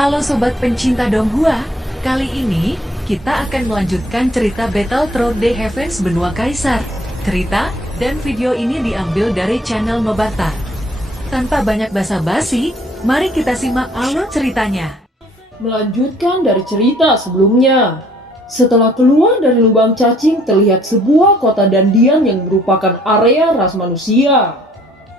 Halo Sobat pencinta Donghua, kali ini kita akan melanjutkan cerita Battle Through the Heavens Benua Kaisar. Cerita dan video ini diambil dari channel Mobata. Tanpa banyak basa-basi, mari kita simak alur ceritanya. Melanjutkan dari cerita sebelumnya. Setelah keluar dari lubang cacing, terlihat sebuah kota dandian yang merupakan area ras manusia.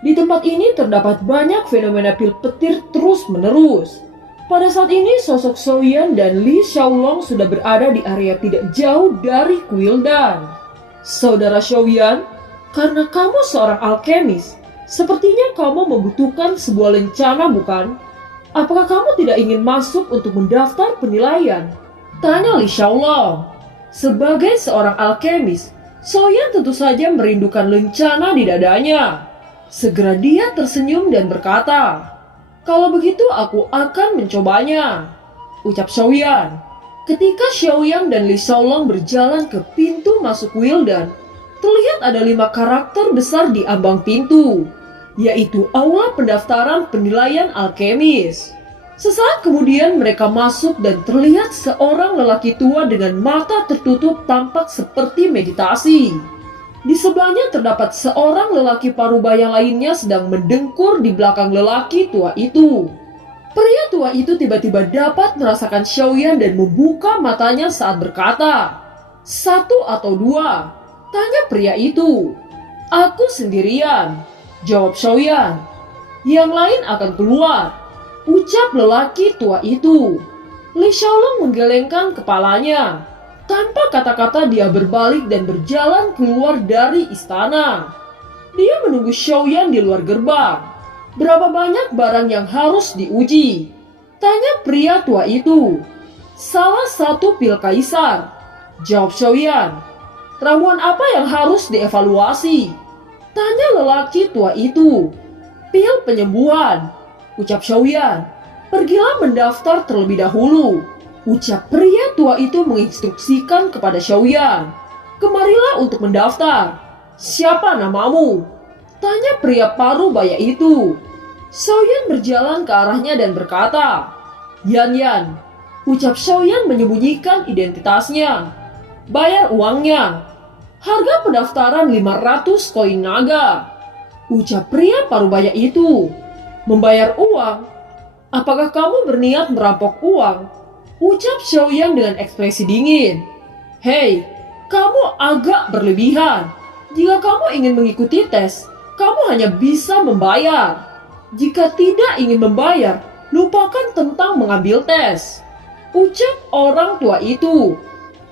Di tempat ini terdapat banyak fenomena pil petir terus-menerus. Pada saat ini, sosok Xiaoyan dan Li Xiaolong sudah berada di area tidak jauh dari Kuildan. Saudara Xiaoyan, karena kamu seorang alkemis, sepertinya kamu membutuhkan sebuah lencana, bukan? Apakah kamu tidak ingin masuk untuk mendaftar penilaian? Tanya Li Xiaolong. Sebagai seorang alkemis, Xiaoyan tentu saja merindukan lencana di dadanya. Segera dia tersenyum dan berkata, "Kalau begitu aku akan mencobanya," ucap Xiaoyan. Ketika Xiaoyan dan Li Xiaolong berjalan ke pintu masuk Kuildan, terlihat ada 5 karakter besar di ambang pintu, yaitu aula pendaftaran penilaian alkemis. Sesaat kemudian mereka masuk dan terlihat seorang lelaki tua dengan mata tertutup tampak seperti meditasi. Di sebelahnya terdapat seorang lelaki parubaya lainnya sedang mendengkur di belakang lelaki tua itu. Pria tua itu tiba-tiba dapat merasakan Xiaoyan dan membuka matanya saat berkata, "1 atau 2?" tanya pria itu. "Aku sendirian," jawab Xiaoyan. "Yang lain akan keluar," ucap lelaki tua itu. Li Xiaolong menggelengkan kepalanya. Tanpa kata-kata dia berbalik dan berjalan keluar dari istana. Dia menunggu Xiaoyan di luar gerbang. "Berapa banyak barang yang harus diuji?" tanya pria tua itu. "Salah satu pil kaisar," jawab Xiaoyan. "Ramuan apa yang harus dievaluasi?" tanya lelaki tua itu. "Pil penyembuhan," ucap Xiaoyan. "Pergilah mendaftar terlebih dahulu," ucap pria tua itu menginstruksikan kepada Xiaoyan. "Kemarilah untuk mendaftar." "Siapa namamu?" tanya pria parubaya itu. Xiaoyan berjalan ke arahnya dan berkata, "Yan Yan," ucap Xiaoyan menyembunyikan identitasnya. "Bayar uangnya." "Harga pendaftaran 500 koin naga," ucap pria parubaya itu. "Membayar uang? Apakah kamu berniat merampok uang?" ucap Xiaoyan dengan ekspresi dingin. "Hei, kamu agak berlebihan. Jika kamu ingin mengikuti tes, kamu hanya bisa membayar. Jika tidak ingin membayar, lupakan tentang mengambil tes," ucap orang tua itu.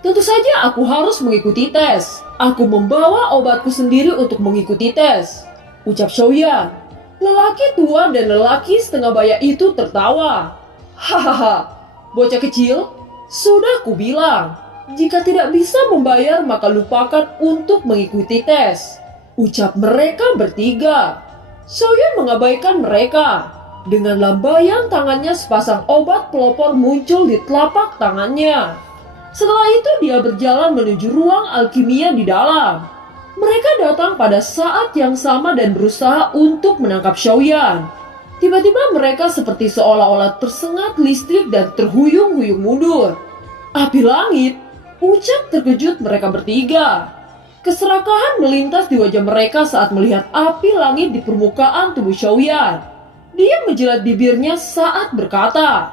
"Tentu saja aku harus mengikuti tes. Aku membawa obatku sendiri untuk mengikuti tes," ucap Xiaoyan. Lelaki tua dan lelaki setengah baya itu tertawa. "Hahaha. Bocah kecil, sudah kubilang, jika tidak bisa membayar maka lupakan untuk mengikuti tes," ucap mereka bertiga. Xiaoyan mengabaikan mereka. Dengan lambaian tangannya sepasang obat pelopor muncul di telapak tangannya. Setelah itu dia berjalan menuju ruang alkimia di dalam. Mereka datang pada saat yang sama dan berusaha untuk menangkap Xiaoyan. Tiba-tiba mereka seperti seolah-olah tersengat listrik dan terhuyung-huyung mundur. "Api langit!" ucap terkejut mereka bertiga. Keserakahan melintas di wajah mereka saat melihat api langit di permukaan tubuh Xiaoyan. Dia menjilat bibirnya saat berkata,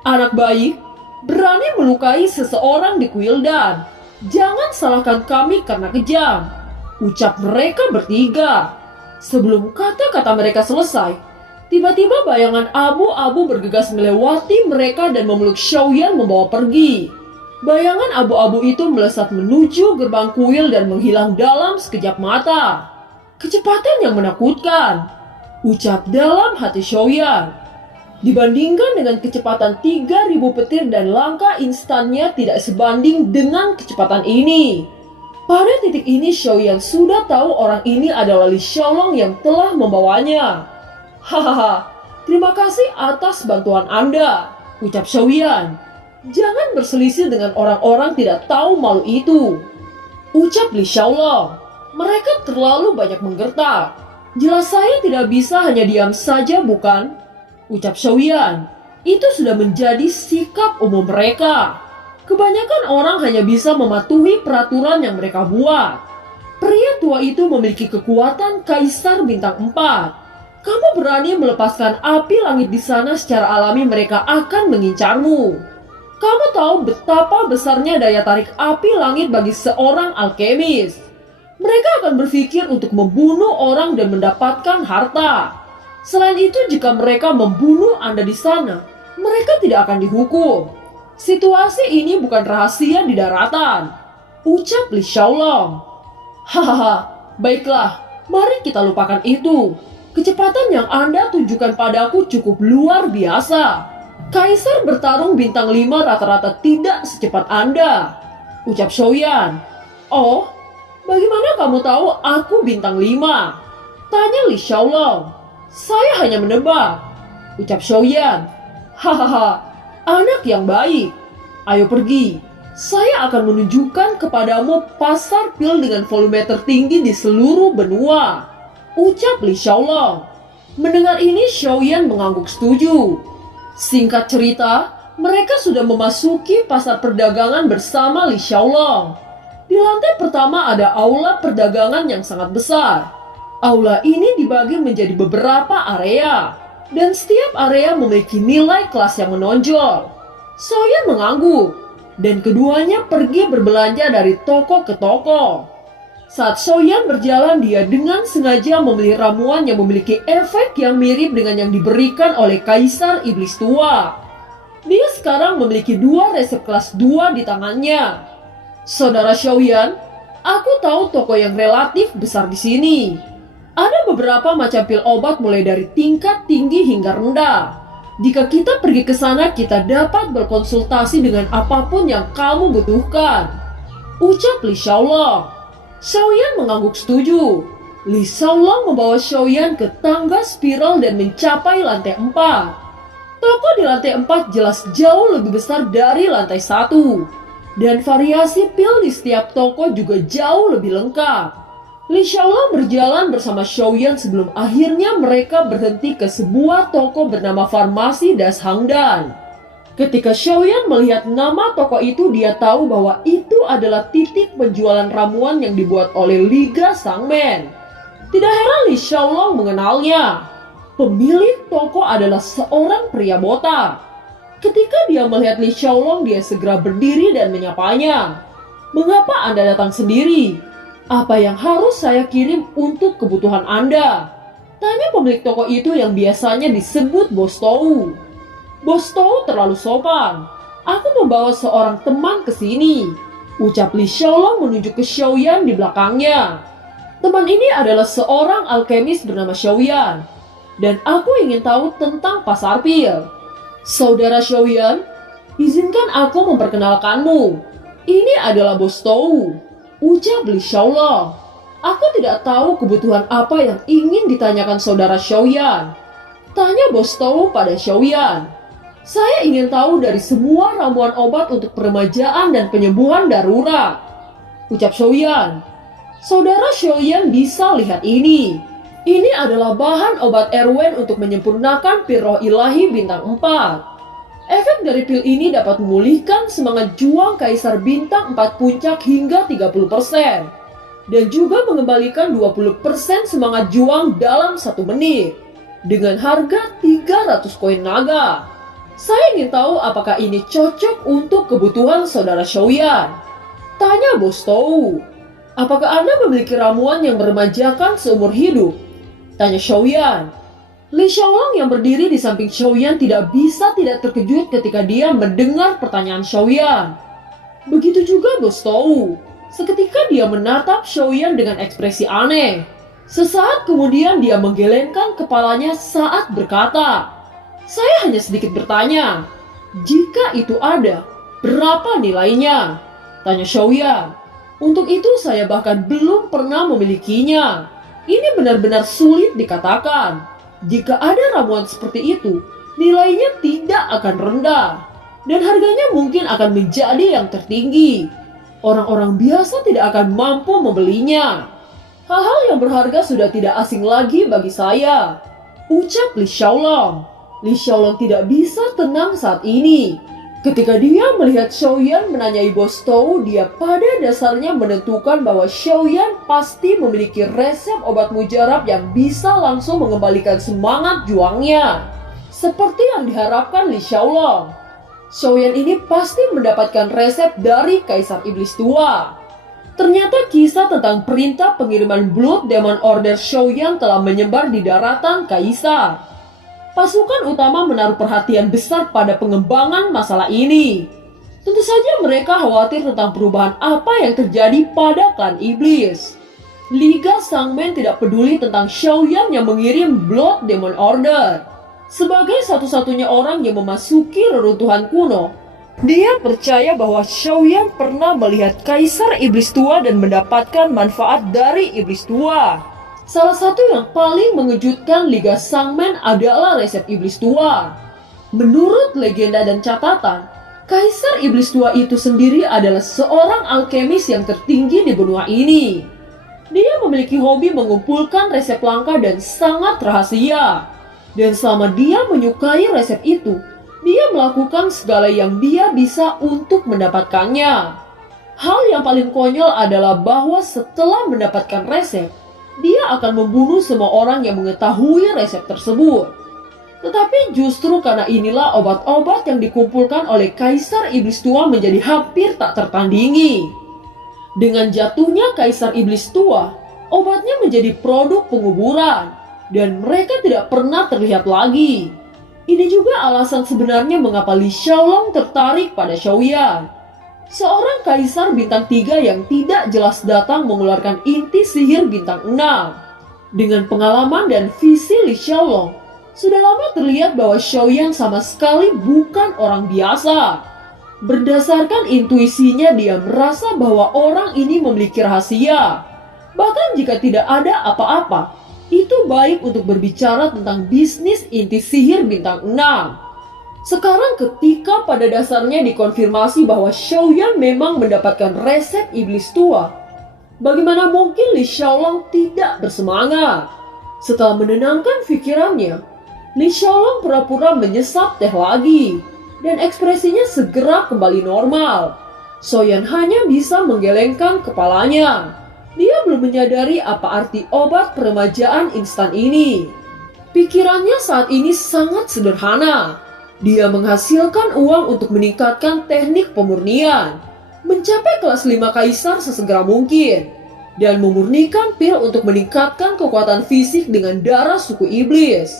"Anak baik, berani melukai seseorang di Kuildan. Jangan salahkan kami karena kejam," ucap mereka bertiga. Sebelum kata-kata mereka selesai, tiba-tiba bayangan abu-abu bergegas melewati mereka dan memeluk Xiaoyan membawa pergi. Bayangan abu-abu itu melesat menuju gerbang kuil dan menghilang dalam sekejap mata. "Kecepatan yang menakutkan," ucap dalam hati Xiaoyan. Dibandingkan dengan kecepatan 3.000 petir dan langkah instannya tidak sebanding dengan kecepatan ini. Pada titik ini Xiaoyan sudah tahu orang ini adalah Li Xiaolong yang telah membawanya. "Hahaha, terima kasih atas bantuan Anda," ucap Xiaoyan. "Jangan berselisih dengan orang-orang tidak tahu malu itu," ucap Li Xiaolong. "Mereka terlalu banyak menggertak. Jelas saya tidak bisa hanya diam saja, bukan?" ucap Xiaoyan. Itu sudah menjadi sikap umum mereka. Kebanyakan orang hanya bisa mematuhi peraturan yang mereka buat. Pria tua itu memiliki kekuatan Kaisar Bintang 4. Kamu berani melepaskan api langit di sana, secara alami mereka akan mengincarmu. Kamu tahu betapa besarnya daya tarik api langit bagi seorang alkemis. Mereka akan berpikir untuk membunuh orang dan mendapatkan harta. Selain itu, jika mereka membunuh Anda di sana, mereka tidak akan dihukum. Situasi ini bukan rahasia di daratan, ucap Li Xiaolong. Hahaha, baiklah, mari kita lupakan itu. Kecepatan yang Anda tunjukkan padaku cukup luar biasa. Kaisar bertarung bintang 5 rata-rata tidak secepat Anda, ucap Xiaoyan. Oh, bagaimana kamu tahu aku bintang 5? Tanya Li Xiaolong. Saya hanya menebak, ucap Xiaoyan. Hahaha, anak yang baik. Ayo pergi. Saya akan menunjukkan kepadamu pasar pil dengan volume tertinggi di seluruh benua, ucap Li Xiaolong. Mendengar ini, Xiaoyan mengangguk setuju. Singkat cerita, mereka sudah memasuki pasar perdagangan bersama Li Xiaolong. Di lantai pertama ada aula perdagangan yang sangat besar. Aula ini dibagi menjadi beberapa area, dan setiap area memiliki nilai kelas yang menonjol. Xiaoyan mengangguk, dan keduanya pergi berbelanja dari toko ke toko. Saat Xiaoyan berjalan, dia dengan sengaja memilih ramuan yang memiliki efek yang mirip dengan yang diberikan oleh Kaisar Iblis Tua. Dia sekarang memiliki 2 resep kelas 2 di tangannya. Saudara Xiaoyan, aku tahu toko yang relatif besar di sini. Ada beberapa macam pil obat mulai dari tingkat tinggi hingga rendah. Jika kita pergi ke sana, kita dapat berkonsultasi dengan apapun yang kamu butuhkan, ucap Li Xiaolong. Xiaoyan mengangguk setuju. Li Xiaolong membawa Xiaoyan ke tangga spiral dan mencapai lantai 4. Toko di lantai 4 jelas jauh lebih besar dari lantai 1. Dan variasi pil di setiap toko juga jauh lebih lengkap. Li Xiaolong berjalan bersama Xiaoyan sebelum akhirnya mereka berhenti ke sebuah toko bernama Farmasi Das Hangdan. Ketika Xiaoyan melihat nama toko itu, dia tahu bahwa itu adalah titik penjualan ramuan yang dibuat oleh Liga Sangmen. Tidak heran Li Xiaolong mengenalnya. Pemilik toko adalah seorang pria botak. Ketika dia melihat Li Xiaolong, dia segera berdiri dan menyapanya. Mengapa Anda datang sendiri? Apa yang harus saya kirim untuk kebutuhan Anda? Tanya pemilik toko itu yang biasanya disebut Bos Tou. Bos Tou terlalu sopan. Aku membawa seorang teman ke sini, ucap Li Xiaolong menunjuk ke Xiaoyan di belakangnya. Teman ini adalah seorang alkemis bernama Xiaoyan, dan aku ingin tahu tentang pasar pil. Saudara Xiaoyan, izinkan aku memperkenalkanmu. Ini adalah Bos Tou, ucap Li Xiaolong. Aku tidak tahu kebutuhan apa yang ingin ditanyakan saudara Xiaoyan. Tanya Bos Tou pada Xiaoyan. Saya ingin tahu dari semua ramuan obat untuk peremajaan dan penyembuhan darurat, ucap Xiaoyan. Saudara Xiaoyan bisa lihat ini. Ini adalah bahan obat Erwen untuk menyempurnakan pil roh ilahi bintang 4. Efek dari pil ini dapat memulihkan semangat juang Kaisar Bintang 4 puncak hingga 30%. Dan juga mengembalikan 20% semangat juang dalam 1 menit. Dengan harga 300 koin naga. Saya ingin tahu apakah ini cocok untuk kebutuhan saudara Xiaoyan. Tanya Bos Tou. Apakah Anda memiliki ramuan yang meremajakan seumur hidup? Tanya Xiaoyan. Li Xiaolong yang berdiri di samping Xiaoyan tidak bisa tidak terkejut ketika dia mendengar pertanyaan Xiaoyan. Begitu juga Bos Tou. Seketika dia menatap Xiaoyan dengan ekspresi aneh. Sesaat kemudian dia menggelengkan kepalanya saat berkata, saya hanya sedikit bertanya, jika itu ada, berapa nilainya? Tanya Xiaoyan. Untuk itu saya bahkan belum pernah memilikinya. Ini benar-benar sulit dikatakan. Jika ada ramuan seperti itu, nilainya tidak akan rendah. Dan harganya mungkin akan menjadi yang tertinggi. Orang-orang biasa tidak akan mampu membelinya. Hal-hal yang berharga sudah tidak asing lagi bagi saya, ucap Li Xiaolong. Li Xiaolong tidak bisa tenang saat ini. Ketika dia melihat Xiaoyan menanyai bos Tou, dia pada dasarnya menentukan bahwa Xiaoyan pasti memiliki resep obat mujarab yang bisa langsung mengembalikan semangat juangnya. Seperti yang diharapkan Li Xiaolong, Xiaoyan ini pasti mendapatkan resep dari Kaisar Iblis Tua. Ternyata kisah tentang perintah pengiriman Blood Demon Order Xiaoyan telah menyebar di daratan Kaisar. Pasukan utama menaruh perhatian besar pada pengembangan masalah ini. Tentu saja mereka khawatir tentang perubahan apa yang terjadi pada klan iblis. Liga Sangmen tidak peduli tentang Xiaoyan yang mengirim Blood Demon Order. Sebagai satu-satunya orang yang memasuki reruntuhan kuno, dia percaya bahwa Xiaoyan pernah melihat Kaisar Iblis Tua dan mendapatkan manfaat dari Iblis Tua. Salah satu yang paling mengejutkan Liga Sangmen adalah resep Iblis Tua. Menurut legenda dan catatan, Kaisar Iblis Tua itu sendiri adalah seorang alkemis yang tertinggi di benua ini. Dia memiliki hobi mengumpulkan resep langka dan sangat rahasia. Dan selama dia menyukai resep itu, dia melakukan segala yang dia bisa untuk mendapatkannya. Hal yang paling konyol adalah bahwa setelah mendapatkan resep, dia akan membunuh semua orang yang mengetahui resep tersebut. Tetapi justru karena inilah obat-obat yang dikumpulkan oleh Kaisar Iblis Tua menjadi hampir tak tertandingi. Dengan jatuhnya Kaisar Iblis Tua, obatnya menjadi produk penguburan, dan mereka tidak pernah terlihat lagi. Ini juga alasan sebenarnya mengapa Li Xiaolong tertarik pada Xiaoyan. Seorang kaisar bintang 3 yang tidak jelas datang mengeluarkan inti sihir bintang 6. Dengan pengalaman dan visi Li Xiaolong, sudah lama terlihat bahwa Xiaoyan sama sekali bukan orang biasa. Berdasarkan intuisinya, dia merasa bahwa orang ini memiliki rahasia. Bahkan jika tidak ada apa-apa, itu baik untuk berbicara tentang bisnis inti sihir bintang 6. Sekarang ketika pada dasarnya dikonfirmasi bahwa Xiaoyan memang mendapatkan resep Iblis Tua, bagaimana mungkin Li Xiaolong tidak bersemangat? Setelah menenangkan pikirannya, Li Xiaolong pura-pura menyesap teh lagi, dan ekspresinya segera kembali normal. Xiaoyan hanya bisa menggelengkan kepalanya. Dia belum menyadari apa arti obat peremajaan instan ini. Pikirannya saat ini sangat sederhana. Dia menghasilkan uang untuk meningkatkan teknik pemurnian, mencapai kelas 5 kaisar sesegera mungkin, dan memurnikan pil untuk meningkatkan kekuatan fisik dengan darah suku iblis.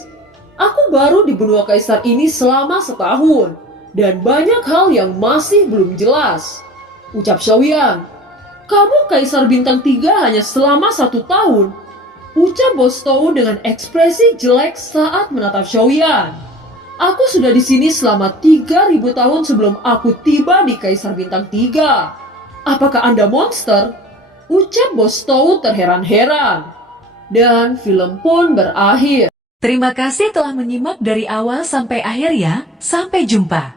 Aku baru di benua kaisar ini selama setahun, dan banyak hal yang masih belum jelas, ucap Xiaoyan. Kamu Kaisar Bintang 3 hanya selama 1 tahun, ucap bos Tou dengan ekspresi jelek saat menatap Xiaoyan. Aku sudah di sini selama 3.000 tahun sebelum aku tiba di Kaisar Bintang 3. Apakah Anda monster? Ucap bos Tou terheran-heran. Dan film pun berakhir. Terima kasih telah menyimak dari awal sampai akhir ya. Sampai jumpa.